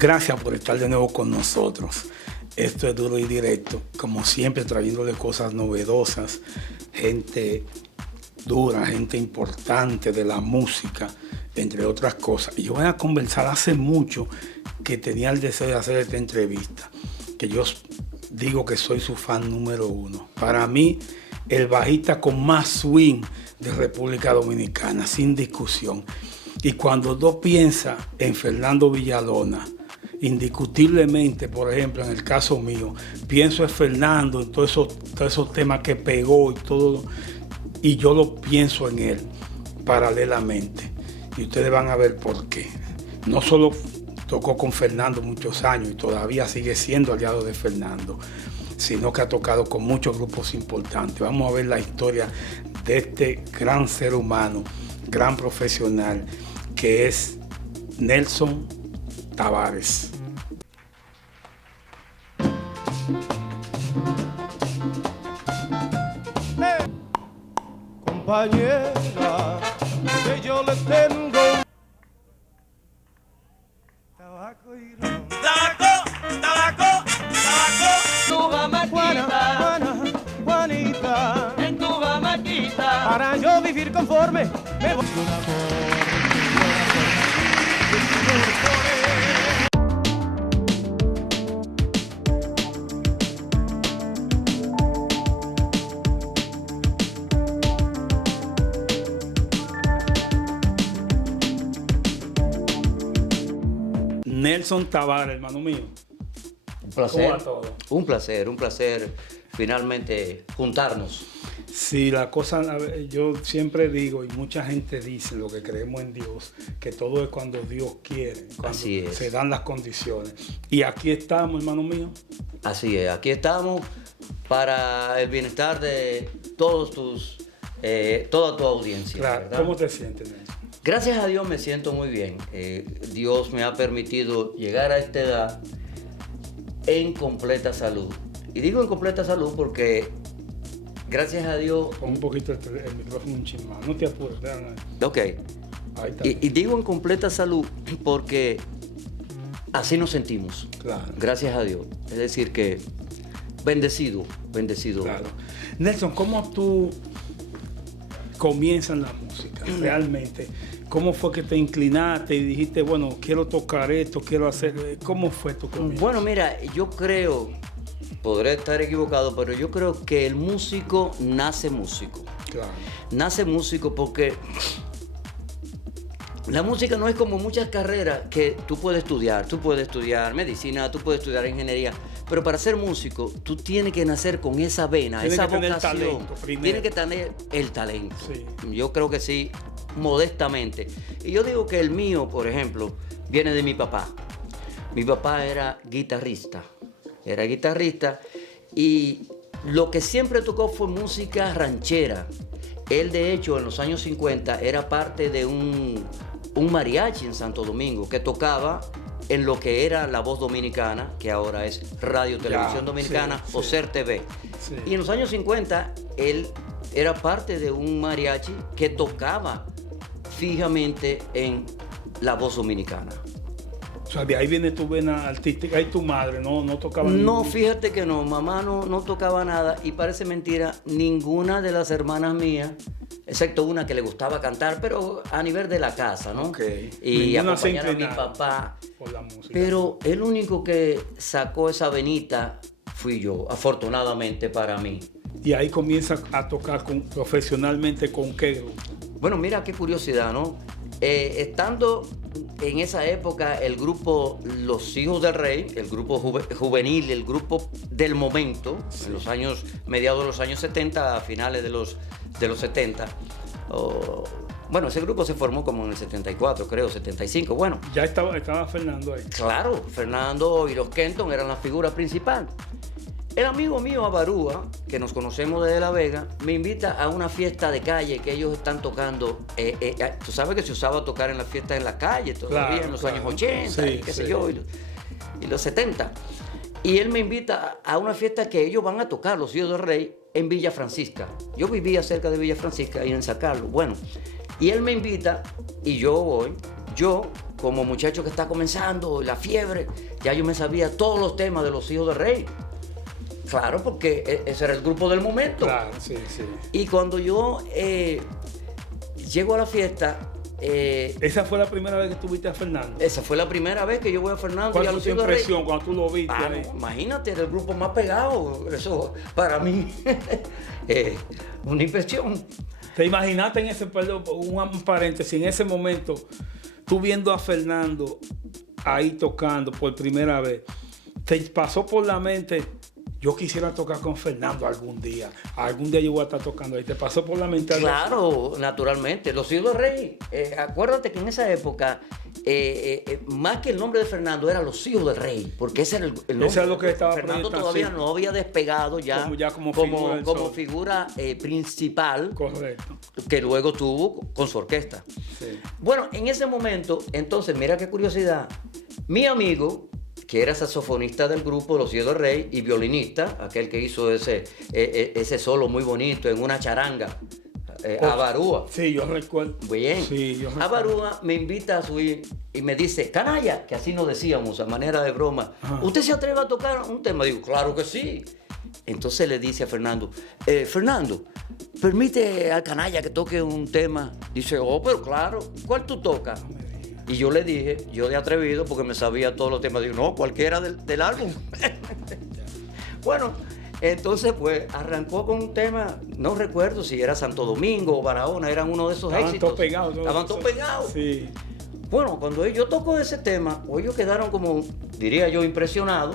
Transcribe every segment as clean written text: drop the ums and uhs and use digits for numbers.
Gracias por estar de nuevo con nosotros. Esto es Duro y Directo, como siempre trayéndole cosas novedosas, gente dura, gente importante de la música, entre otras cosas. Y yo voy a conversar hace mucho que tenía el deseo de hacer esta entrevista, que yo digo que soy su fan número uno. Para mí, el bajista con más swing de República Dominicana, sin discusión. Y cuando tú piensas en Fernando Villalona, indiscutiblemente, por ejemplo, en el caso mío, pienso en Fernando, en todos esos temas que pegó y todo, y yo lo pienso en él paralelamente. Y ustedes van a ver por qué. No solo tocó con Fernando muchos años y todavía sigue siendo aliado de Fernando, sino que ha tocado con muchos grupos importantes. Vamos a ver la historia de este gran ser humano, gran profesional, que es Nelson Tavares. Compañera, que yo le tengo tabaco y ron. Tabaco, tu jamaquita, Juanita, en tu jamaquita. para yo vivir conforme, me voy. Nelson Tavares, hermano mío. Un placer. ¿Cómo va todo? Un placer finalmente juntarnos. Sí, la cosa, yo siempre digo, y mucha gente dice, lo que creemos en Dios, que todo es cuando Dios quiere, cuando Así es. se dan las condiciones. Y aquí estamos, hermano mío. Así es, aquí estamos para el bienestar de todos toda tu audiencia. Claro, ¿verdad? ¿cómo te sientes, Nelson? Gracias a Dios me siento muy bien. Dios me ha permitido llegar a esta edad en completa salud. Y digo en completa salud porque, gracias a Dios... Pon un poquito el micrófono un chin más. No te apures, déjame. Ok. Ahí está. Y digo en completa salud porque así nos sentimos. Claro. Gracias a Dios. Es decir que bendecido. Claro. Nelson, ¿cómo tú comienzas la música realmente? ¿Cómo fue que te inclinaste y dijiste, bueno, quiero tocar esto, quiero hacer? ¿Cómo fue tu comienzo? Bueno, mira, yo creo, podré estar equivocado, pero yo creo que el músico nace músico. Claro. Nace músico porque la música no es como muchas carreras que tú puedes estudiar medicina, tú puedes estudiar ingeniería, pero para ser músico tú tienes que nacer con esa vena, Tienes esa que tener vocación. talento primero. Tienes que tener el talento. Sí. Yo creo que sí, modestamente. Y yo digo que el mío, por ejemplo, viene de mi papá. Mi papá era guitarrista y lo que siempre tocó fue música ranchera. Él, de hecho, en los años 50 era parte de un mariachi en Santo Domingo que tocaba en lo que era La Voz Dominicana, que ahora es Radio Televisión Dominicana, sí, o sí. Ser TV. Sí. Y en los años 50 él era parte de un mariachi que tocaba fijamente en La Voz Dominicana. O sea, de ahí viene tu vena artística. Ahí tu madre no tocaba No, ningún- fíjate que no, mamá no tocaba nada y parece mentira, ninguna de las hermanas mías, excepto una que le gustaba cantar, pero a nivel de la casa, ¿no? Ok. Y Ninguna se acompañar a mi inclinaba papá. por la música. Pero el único que sacó esa venita fui yo, afortunadamente para mí. Y ahí comienza a tocar profesionalmente con qué grupo. Bueno, mira qué curiosidad, ¿no? Estando en esa época el grupo Los Hijos del Rey, el grupo juvenil, el grupo del momento, Sí. en los años, mediados de los años 70, a finales de los 70, bueno, ese grupo se formó como en el 74, creo, 75, bueno. Ya estaba Fernando ahí. Claro, Fernando y los Kenton eran la figura principal. El amigo mío Abarúa, que nos conocemos desde La Vega, me invita a una fiesta de calle que ellos están tocando. Tú sabes que se usaba tocar en las fiestas en la calle todavía, Claro, en los claro. años 80, Sí, y qué sé sí. yo, y los 70. Y él me invita a una fiesta que ellos van a tocar, Los Hijos del Rey, en Villa Francisca. Yo vivía cerca de Villa Francisca y en San Carlos. Bueno, y él me invita y yo voy. Yo como muchacho que está comenzando, la fiebre, ya yo me sabía todos los temas de los Hijos del Rey. Claro, porque ese era el grupo del momento. Claro, sí, sí. Y cuando yo llego a la fiesta... ¿Esa fue la primera vez que tuviste a Fernando? Esa fue la primera vez que yo voy a Fernando y a ¿Cuál los fue tu Hijos del Rey. impresión cuando tú lo viste Ah, ahí? no, imagínate, era el grupo más pegado. Eso para mí, una impresión. ¿Te imaginaste en ese, perdón, un paréntesis, en ese momento, tú viendo a Fernando ahí tocando por primera vez, te pasó por la mente, yo quisiera tocar con Fernando algún día yo voy a estar tocando ahí? ¿Te pasó por la mente? Claro, naturalmente. Los Hijos del Rey, acuérdate que en esa época, más que el nombre de Fernando, eran los Hijos del Rey, porque ese era el nombre. Ese era lo que estaba Fernando proyectando, todavía sí. no había despegado como figura principal. Correcto. Que luego tuvo con su orquesta. Sí. Bueno, en ese momento, entonces, mira qué curiosidad, mi amigo, que era saxofonista del grupo Los Hijos del Rey y violinista, aquel que hizo ese solo muy bonito en una charanga, Abarúa. Sí, yo recuerdo. Bien. Sí, yo recuerdo. Abarúa me invita a subir y me dice, canalla, que así nos decíamos a manera de broma, Ajá. ¿usted se atreve a tocar un tema? Digo, claro que sí. Entonces le dice a Fernando, Fernando, permite al canalla que toque un tema. Dice, oh, pero claro, ¿cuál tú tocas? Y yo le dije, yo de atrevido, porque me sabía todos los temas, digo, no, cualquiera del álbum. Bueno, entonces pues arrancó con un tema, no recuerdo si era Santo Domingo o Barahona, eran uno de esos Estaban éxitos. todos pegados. Estaban todos pegados. Sí. Bueno, cuando yo tocó ese tema, ellos quedaron como, diría yo, impresionados,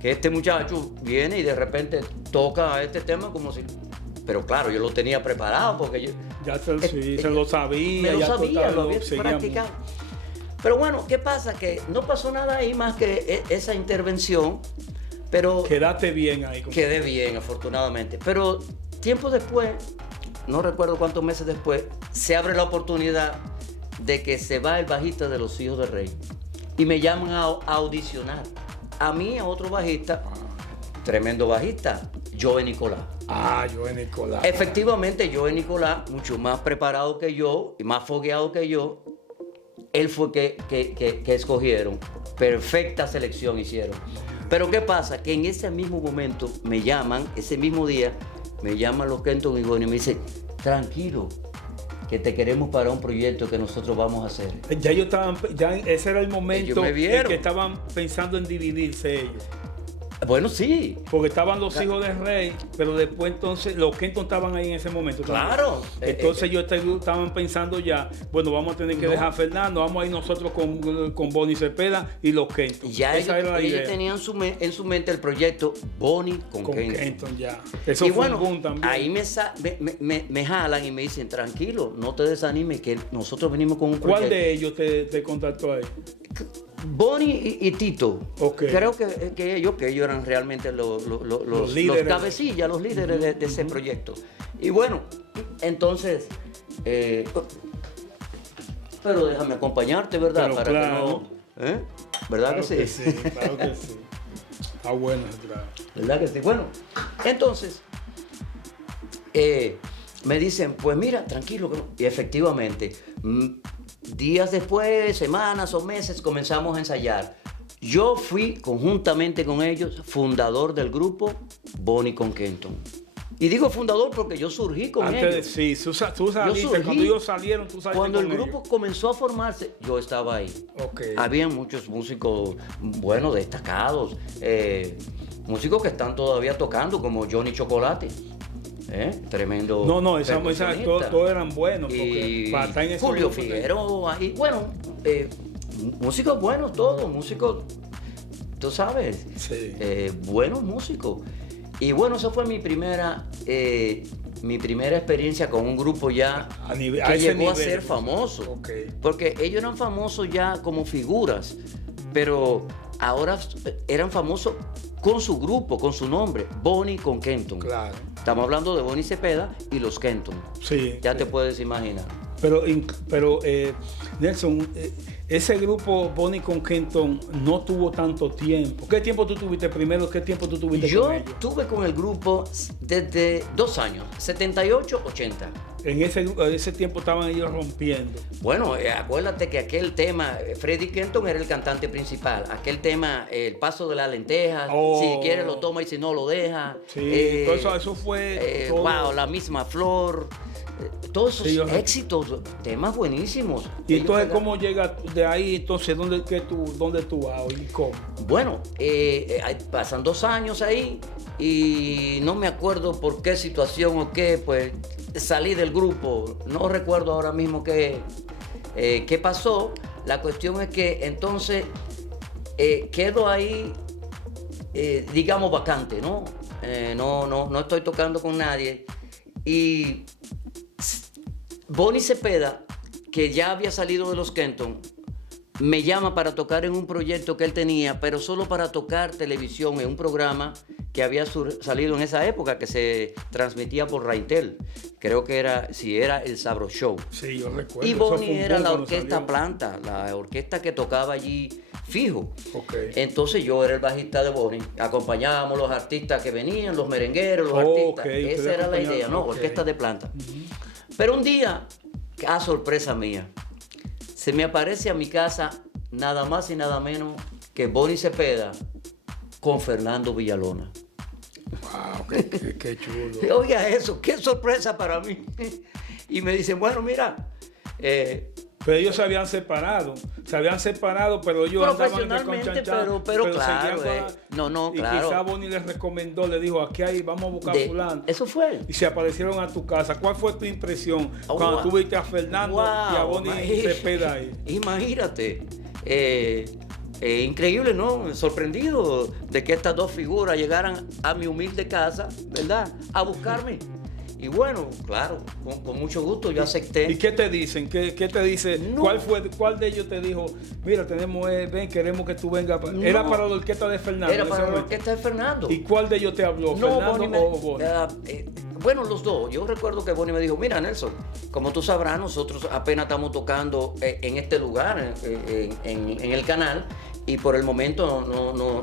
que este muchacho viene y de repente toca este tema como si... Pero claro, yo lo tenía preparado porque yo... Ya se lo sabía. Me lo ya sabía, tú lo había seguíamos. practicado. Pero bueno, ¿qué pasa? Que no pasó nada ahí más que esa intervención, pero Quedaste bien ahí. quedé bien, afortunadamente. Pero tiempo después, no recuerdo cuántos meses después, se abre la oportunidad de que se va el bajista de Los Hijos del Rey y me llaman a audicionar. A mí, a otro bajista, tremendo bajista, Joe Nicolás. Ah, yo en Nicolás. Efectivamente, Joe Nicolás, mucho más preparado que yo y más fogueado que yo, él fue que escogieron. Perfecta selección hicieron. Pero ¿qué pasa? Que en ese mismo momento me llaman, ese mismo día, me llaman los Kenton y Bonnie y me dicen, tranquilo, que te queremos para un proyecto que nosotros vamos a hacer. Ya ellos estaban, ya ese era el Ellos momento me en vieron. que estaban pensando en dividirse ellos. Bueno, sí. Porque estaban los hijos del rey, pero después entonces los Kenton estaban ahí en ese momento. también. Claro. Entonces ellos estaban pensando ya, bueno, vamos a tener que dejar a Fernando, vamos a ir nosotros con Bonnie Cepeda y los Kenton. Ya Esa era la ellos idea. tenían en su mente el proyecto Bonnie con Con Kenton. Kenton ya. Eso Y fue bueno, un boom también. ahí me jalan y me dicen, tranquilo, no te desanimes, que nosotros venimos con un proyecto. ¿Cuál de ellos te contactó ahí? Bonnie y Tito. Ok. Creo que ellos eran realmente los líderes. cabecillas, los líderes de ese proyecto. Y bueno, entonces, pero déjame acompañarte, ¿verdad? Pero para claro. que no. ¿Verdad Claro que sí? claro que sí. Está bueno ese trabajo. ¿Verdad que sí? Bueno, entonces, me dicen, pues mira, tranquilo. Que no. Y efectivamente, días después, semanas o meses, comenzamos a ensayar. Yo fui, conjuntamente con ellos, fundador del grupo Bonnie con Kenton. Y digo fundador porque yo surgí con ellos. Sí, tú saliste, Yo surgí. cuando ellos salieron, tú saliste Cuando el con grupo ellos. comenzó a formarse, yo estaba ahí. Ok. Había muchos músicos buenos, destacados, músicos que están todavía tocando, como Johnny Chocolate. Tremendo. No, esa percusionista. todos eran buenos. Y Porque para estar en ese Julio grupo, Figueroa. Y bueno, músicos buenos todos, músicos, tú sabes, Sí. buenos músicos. Y bueno, esa fue mi primera experiencia con un grupo ya A que ese llegó a nivel, ser pues. famoso. Ok. Porque ellos eran famosos ya como figuras, pero ahora eran famosos con su grupo, con su nombre, Bonnie con Kenton. Claro. Estamos hablando de Bonnie Cepeda y los Kenton. Sí. Ya sí. te puedes imaginar. Pero Nelson, ese grupo Bonnie con Kenton no tuvo tanto tiempo. ¿Qué tiempo tú tuviste primero? ¿Qué tiempo tú tuviste Yo con ellos? tuve con el grupo desde 2 años, 78, 80. En ese tiempo estaban ellos rompiendo. Bueno, acuérdate que aquel tema, Freddie Kenton era el cantante principal. Aquel tema, El Paso de la Lenteja, si quiere lo toma y si no lo deja. Sí, eso fue todo. Wow, La Misma Flor. Todos esos éxitos, temas buenísimos. Y entonces, ¿cómo llega de ahí? Entonces, ¿dónde tú vas y cómo? Bueno, pasan 2 años ahí y no me acuerdo por qué situación o qué, pues salí del grupo. No recuerdo ahora mismo qué pasó. La cuestión es que entonces quedo ahí, digamos, vacante, ¿no? No estoy tocando con nadie. Y Bonnie Cepeda, que ya había salido de los Kenton, me llama para tocar en un proyecto que él tenía, pero solo para tocar televisión en un programa que había salido en esa época, que se transmitía por Raitel. Creo que era el Sabro Show. Sí, yo recuerdo. Y Bonnie era la orquesta planta, la orquesta que tocaba allí fijo. Okay. Entonces yo era el bajista de Bonnie. Acompañábamos los artistas que venían, los merengueros, los artistas. Esa era la idea, ¿no? Orquesta de planta. Pero un día, a sorpresa mía, se me aparece a mi casa nada más y nada menos que Bonnie Cepeda con Fernando Villalona. ¡Wow! ¡Qué chulo! Oiga eso, qué sorpresa para mí. Y me dicen, bueno, mira... pero ellos se habían separado, pero ellos andaban pero claro, claro. Y quizá Bonnie les recomendó, le dijo, aquí hay, vamos a buscar a fulano. Eso fue. Y se aparecieron a tu casa. ¿Cuál fue tu impresión cuando tú viste a Fernando y a Bonnie Cepeda ahí? Imagínate. Increíble, ¿no? Sorprendido de que estas dos figuras llegaran a mi humilde casa, ¿verdad? A buscarme. Y bueno, claro, con mucho gusto yo acepté. ¿Y qué te dicen? ¿Qué te dice? No. ¿Cuál de ellos te dijo, mira, ven, queremos que tú vengas? ¿Era para la orquesta de Fernando? Era para la orquesta de Fernando. ¿Y cuál de ellos te habló? ¿Fernando o Bonnie? Bueno, los dos. Yo recuerdo que Bonnie me dijo, mira, Nelson, como tú sabrás, nosotros apenas estamos tocando en este lugar, en el canal, y por el momento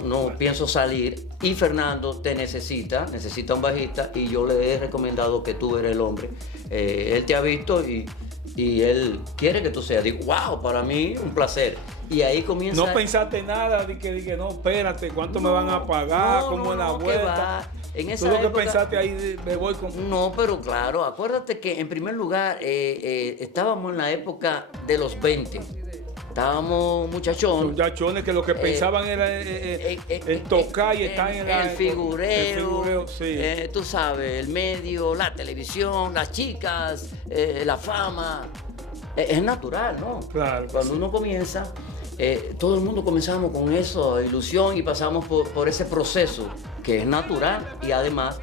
no pienso salir. Y Fernando te necesita un bajista, y yo le he recomendado que tú eres el hombre. Él te ha visto y él quiere que tú seas. Digo, wow, para mí un placer. Y ahí comienza... ¿No pensaste nada? Dije, no, espérate, ¿cuánto me van a pagar? ¿Cómo es la vuelta? En esa ¿Tú lo que época, pensaste ahí, me voy con...? No, pero claro, acuérdate que en primer lugar estábamos en la época de los 20. Estábamos Muchachones que lo que pensaban era en tocar y estar en el figureo, sí. Tú sabes, el medio, la televisión, las chicas, la fama. Es natural, ¿no? Claro. Cuando uno comienza, todo el mundo comenzamos con eso, ilusión, y pasamos por ese proceso que es natural, y además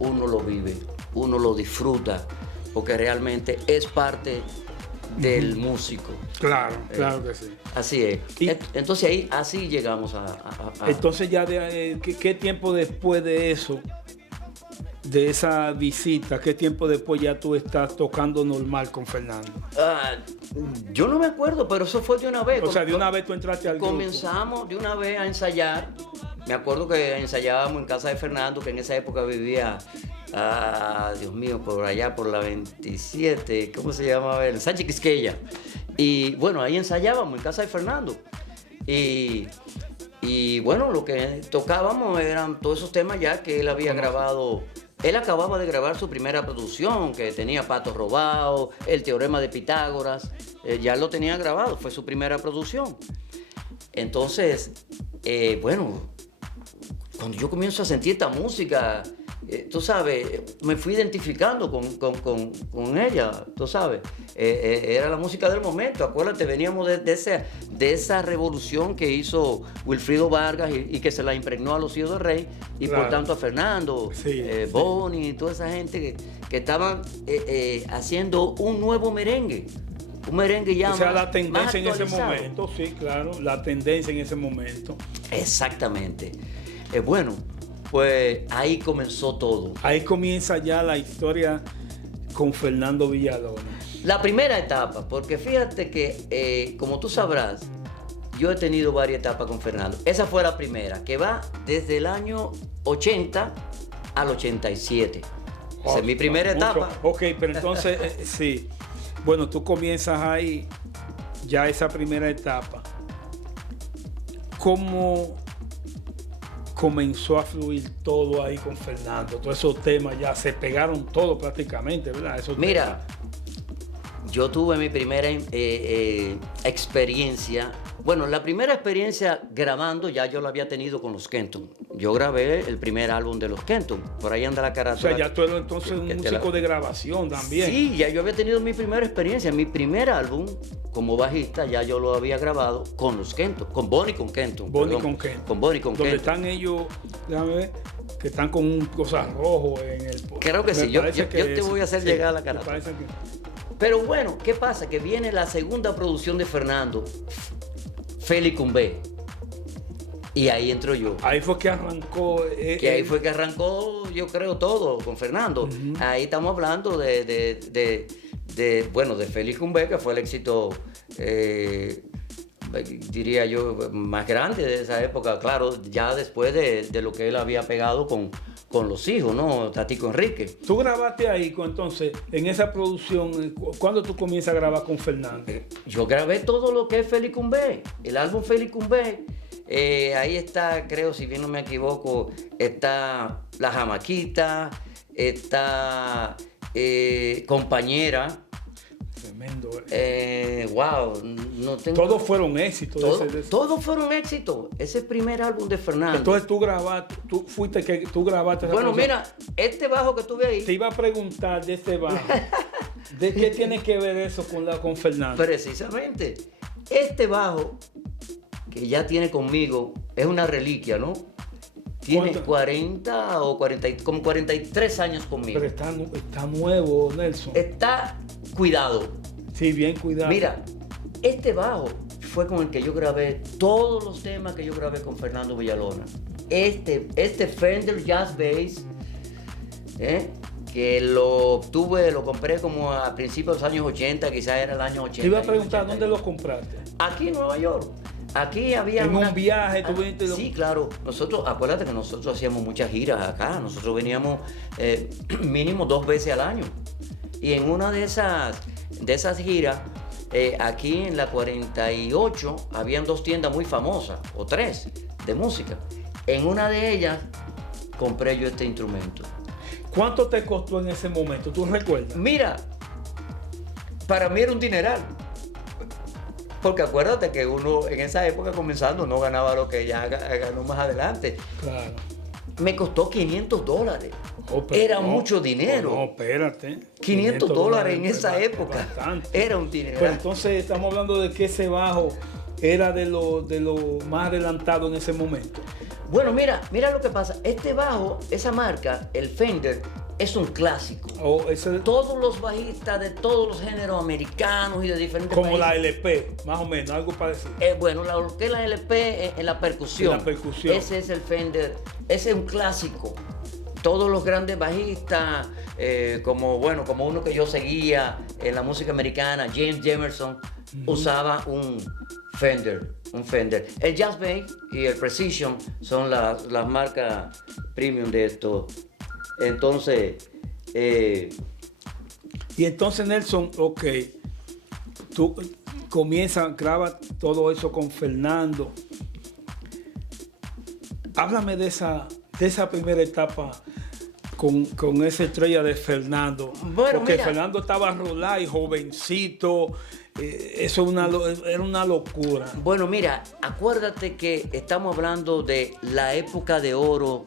uno lo vive, uno lo disfruta, porque realmente es parte del músico. Claro que sí. Así es. Entonces así llegamos a... Entonces ya, ¿qué tiempo después de eso, de esa visita, qué tiempo después ya tú estás tocando normal con Fernando? Yo no me acuerdo, pero eso fue de una vez. O sea, de una vez tú entraste al grupo. Comenzamos de una vez a ensayar. Me acuerdo que ensayábamos en casa de Fernando, que en esa época vivía... Dios mío, por allá por la 27, ¿cómo se llamaba él? Sánchez Quisqueya. Y bueno, ahí ensayábamos en casa de Fernando. Y bueno, lo que tocábamos eran todos esos temas ya que él había grabado. Él acababa de grabar su primera producción, que tenía Pato Robado, el Teorema de Pitágoras. Ya lo tenía grabado, fue su primera producción. Entonces, bueno, cuando yo comienzo a sentir esta música... tú sabes, me fui identificando con ella, tú sabes. Era la música del momento. Acuérdate, veníamos de esa revolución que hizo Wilfrido Vargas y que se la impregnó a los hijos del rey, y por tanto a Fernando, Bonnie, toda esa gente que estaban haciendo un nuevo merengue. Un merengue ya o sea, más, la tendencia en ese actualizado. momento, sí, claro, la tendencia en ese momento. Exactamente. Bueno, pues ahí comenzó todo. Ahí comienza ya la historia con Fernando Villalona. La primera etapa, porque fíjate que, como tú sabrás, yo he tenido varias etapas con Fernando. Esa fue la primera, que va desde el año 80 al 87. Esa es mi primera etapa. Ok, pero entonces, sí. Bueno, tú comienzas ahí, ya esa primera etapa. ¿Cómo comenzó a fluir todo ahí con Fernando? Todos esos temas ya se pegaron todos prácticamente, ¿verdad? Mira, yo tuve mi primera experiencia. Bueno, la primera experiencia grabando ya yo la había tenido con los Kenton. Yo grabé el primer álbum de los Kenton. Por ahí anda la carátula. O sea, ya tú eres entonces un músico de grabación también. Sí, ya yo había tenido mi primera experiencia. Mi primer álbum como bajista ya yo lo había grabado con los Kenton, con Bonnie con Kenton. Bonnie con Kenton. Con Bonnie con Donde Kenton. están ellos, déjame ver, que están con un cosa rojo en el... Creo que sí, yo te voy a hacer llegar a la carátula. Pero bueno, ¿qué pasa? Que viene la segunda producción de Fernando, Félix Cumbé. Y ahí entro yo. Ahí fue que arrancó. Ahí fue que arrancó, yo creo, todo con Fernando. Uh-huh. Ahí estamos hablando de Félix Cumbé, que fue el éxito, diría yo, más grande de esa época. Claro, ya después de lo que él había pegado con los hijos, ¿no? Tatico Enrique. Tú grabaste ahí, entonces, en esa producción, ¿cuándo tú comienzas a grabar con Fernando? Yo grabé todo lo que es Félix Cumbé, el álbum Félix Cumbé. Ahí está, creo, si bien no me equivoco, está La Jamaquita, está Compañera. Tremendo. Wow, no tengo... Todos fueron éxitos. Todos fueron éxitos. Ese primer álbum de Fernando. Entonces tú grabaste, tú grabaste. Bueno, mira, este bajo que tuve ahí. Te iba a preguntar de este bajo. ¿De qué tiene que ver eso con Fernando? Precisamente. Este bajo que ya tiene conmigo es una reliquia, ¿no? Tiene 40 o 40, como 43 años conmigo. Pero está nuevo, Nelson. Está cuidado. Sí, bien cuidado. Mira, este bajo fue con el que yo grabé todos los temas que yo grabé con Fernando Villalona. Este Fender Jazz Bass, que lo compré como a principios de los años 80, quizás era el año 80. Te iba a preguntar, ¿dónde lo compraste? Aquí en Nueva York. Aquí había un viaje, tú viniste. Sí, claro. Nosotros, acuérdate que nosotros hacíamos muchas giras acá. Nosotros veníamos mínimo 2 veces al año. Y en una de esas giras, aquí en la 48, habían 2 tiendas muy famosas, o 3, de música. En una de ellas compré yo este instrumento. ¿Cuánto te costó en ese momento? ¿Tú recuerdas? Mira, para mí era un dineral. Porque acuérdate que uno en esa época comenzando no ganaba lo que ya ganó más adelante. Claro. Me costó $500. Era mucho dinero. No, espérate. $500 en esa época. Bastante. Era un dinero. Pero entonces estamos hablando de que ese bajo era de lo más adelantado en ese momento. Bueno, mira lo que pasa. Este bajo, esa marca, el Fender, es un clásico. Todos los bajistas de todos los géneros americanos y de diferentes como países. La LP, más o menos, algo parecido. Bueno, lo que es la LP en la percusión. En la percusión. Ese es el Fender. Ese es un clásico. Todos los grandes bajistas, como uno que yo seguía en la música americana, James Jamerson, usaba un Fender. El Jazz Bass y el Precision son las marcas premium de esto. Entonces... Y entonces, Nelson, ok, tú comienzas, grabas todo eso con Fernando. Háblame de esa primera etapa con esa estrella de Fernando. Bueno, porque mira, Fernando estaba rolado y jovencito. Eso era una locura. Bueno, mira, acuérdate que estamos hablando de la época de oro,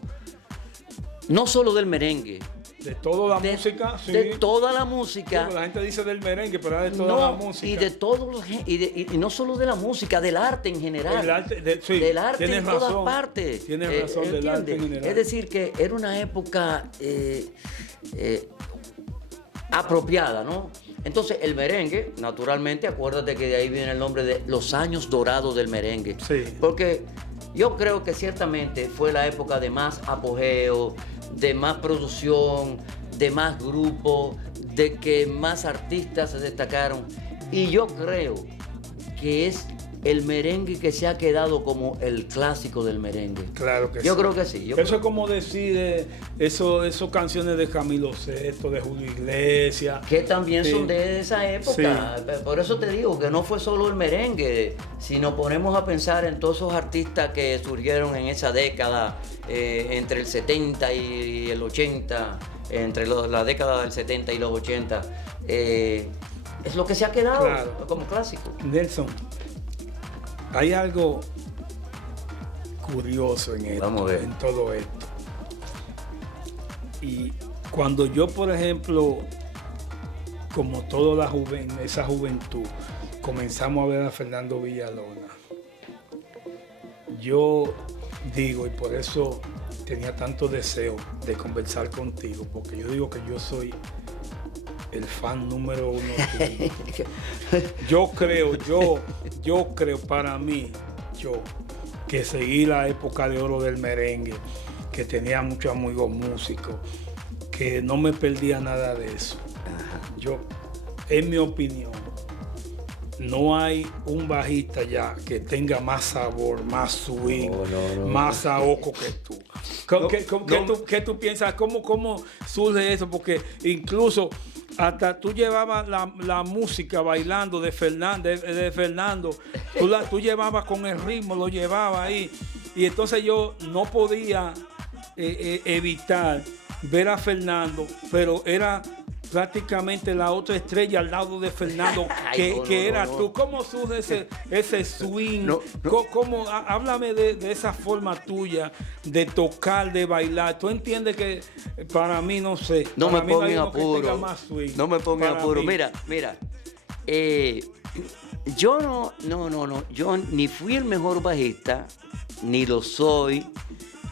no solo del merengue. De toda la música, sí. De toda la música. La gente dice del merengue, pero era de toda la música. Y de todos los y no solo de la música, del arte en general. El arte, sí, del arte tienes en razón, todas partes. Tienes razón, del arte en general. Es decir, que era una época apropiada, ¿no? Entonces, el merengue, naturalmente, acuérdate que de ahí viene el nombre de los años dorados del merengue. Sí. Porque yo creo que ciertamente fue la época de más apogeo, de más producción, de más grupos, de que más artistas se destacaron. Y yo creo que es el merengue que se ha quedado como el clásico del merengue. Claro que sí. Yo creo que sí. Eso es como decir esos canciones de Camilo Sesto, de Julio Iglesias. Que también Sí. son de esa época. Sí. Por eso te digo que no fue solo el merengue. Si nos ponemos a pensar en todos esos artistas que surgieron en esa década, entre el 70 y el 80, entre la década del 70 y los 80, es lo que se ha quedado Claro. como clásico. Nelson, hay algo curioso en esto, Vamos a ver. en todo esto. Y cuando yo, por ejemplo, como toda esa juventud, comenzamos a ver a Fernando Villalona, yo digo, y por eso tenía tanto deseo de conversar contigo, porque yo digo que yo soy el fan número uno tuyo. Yo creo para mí, que seguí la época de oro del merengue, que tenía muchos amigos músicos, que no me perdía nada de eso. Yo, en mi opinión, no hay un bajista ya que tenga más sabor, más swing, No. más saoco que tú. ¿Qué tú piensas? ¿Cómo surge eso? Porque incluso hasta tú llevabas la música bailando de Fernando, tú llevabas con el ritmo, lo llevabas ahí. Y entonces yo no podía evitar ver a Fernando, pero era prácticamente la otra estrella al lado de Fernando, que era tú. ¿Cómo surge ese swing? Háblame de esa forma tuya de tocar, de bailar. ¿Tú entiendes que para mí, no sé? No me para mí pongan hay uno que apuro. tenga más swing. No me pongan Para apuro. mí. Mira. Yo no. Yo ni fui el mejor bajista, ni lo soy,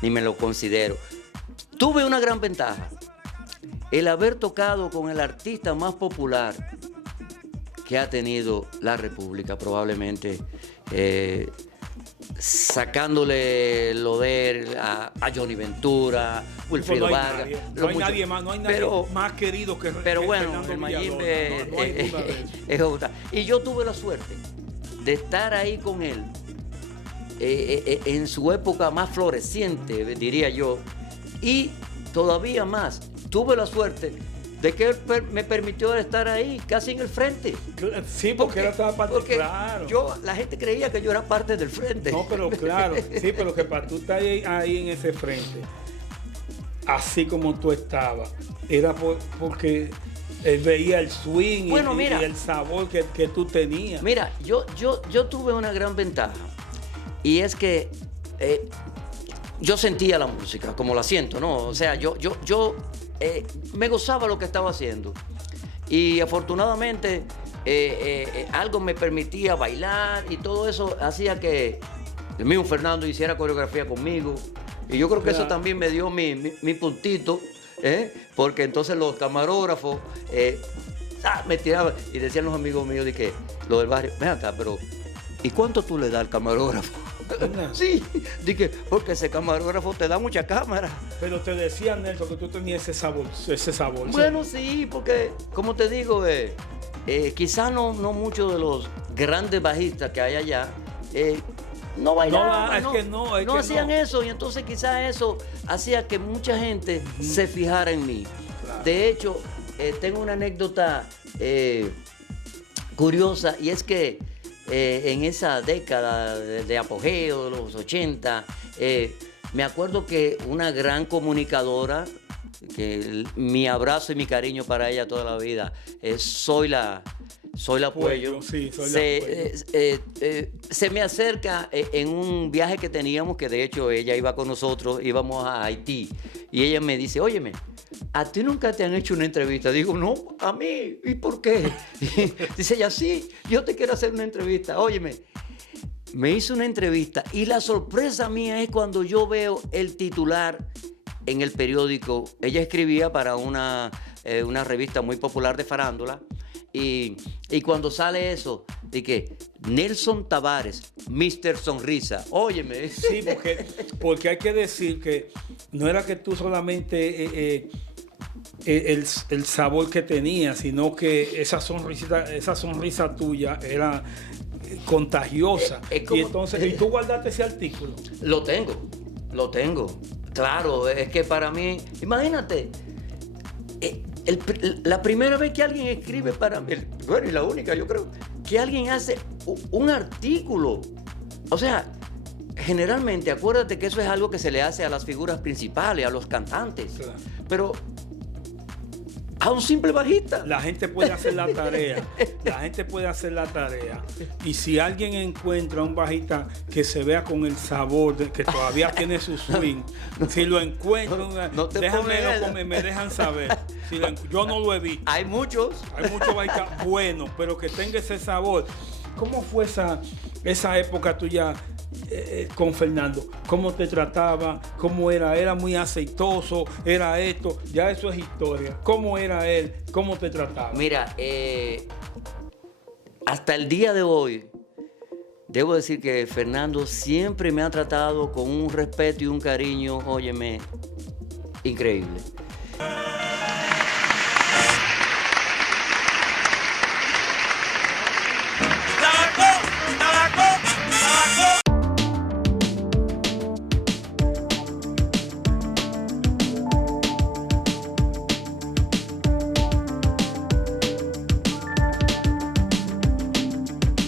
ni me lo considero. Tuve una gran ventaja. El haber tocado con el artista más popular que ha tenido la República, probablemente sacándole lo de a Johnny Ventura, Wilfrido Vargas. No hay nadie más querido que Pero que bueno, Fernando el Mayimbe Villalona. No hay duda de eso. es otra. Y yo tuve la suerte de estar ahí con él en su época más floreciente, diría yo, y todavía más, tuve la suerte de que él me permitió estar ahí, casi en el frente. Sí, porque era toda parte, porque claro. la gente creía que yo era parte del frente. No, pero claro, sí, pero que para tú estar ahí en ese frente, así como tú estabas, era porque él veía el swing Bueno, y el sabor que tú tenías. Mira, yo tuve una gran ventaja, y es que yo sentía la música, como la siento, ¿no? O sea, yo me gozaba lo que estaba haciendo. Y afortunadamente algo me permitía bailar, y todo eso hacía que el mismo Fernando hiciera coreografía conmigo. Y yo creo que eso también me dio mi puntito, porque entonces los camarógrafos me tiraban y decían los amigos míos de que lo del barrio, ven acá, pero ¿y cuánto tú le das al camarógrafo? Sí, dije, porque ese camarógrafo te da mucha cámara. Pero te decía, Nelson, que tú tenías ese sabor. Bueno, sí, porque, como te digo, quizás no muchos de los grandes bajistas que hay allá no bailaban, no hacían eso, y entonces quizás eso hacía que mucha gente se fijara en mí. Claro. De hecho, tengo una anécdota curiosa, y es que en esa década de apogeo de los 80, me acuerdo que una gran comunicadora, que mi abrazo y mi cariño para ella toda la vida, Zoila Puello, sí, se me acerca en un viaje que teníamos, que de hecho ella iba con nosotros, íbamos a Haití, y ella me dice, óyeme, ¿a ti nunca te han hecho una entrevista? Digo, no, a mí. ¿Y por qué? Dice ella, sí, yo te quiero hacer una entrevista. Óyeme, me hizo una entrevista, y la sorpresa mía es cuando yo veo el titular en el periódico. Ella escribía para una revista muy popular de farándula, y cuando sale eso, dije, Nelson Tavares, Mr. Sonrisa. Óyeme. Sí, porque hay que decir que no era que tú solamente el sabor que tenías, sino que esa sonrisa tuya era contagiosa. como- Y entonces, ¿y tú guardaste ese artículo? Lo tengo. Claro, es que para mí, imagínate, la primera vez que alguien escribe para mí, bueno, y la única, yo creo, que alguien hace un artículo. O sea, generalmente, acuérdate que eso es algo que se le hace a las figuras principales, a los cantantes. Claro. Pero a un simple bajista. La gente puede hacer la tarea. La gente puede hacer la tarea. Y si alguien encuentra un bajista que se vea con el sabor, que todavía tiene su swing, si lo encuentran, no te pongas esa. me dejan saber. Yo no lo he visto. Hay muchos. Hay muchos bajistas buenos, pero que tenga ese sabor. ¿Cómo fue esa época tuya con Fernando? ¿Cómo te trataba? ¿Cómo era? ¿Era muy aceitoso? ¿Era esto? Ya eso es historia. ¿Cómo era él? ¿Cómo te trataba? Mira, hasta el día de hoy, debo decir que Fernando siempre me ha tratado con un respeto y un cariño, óyeme, increíble.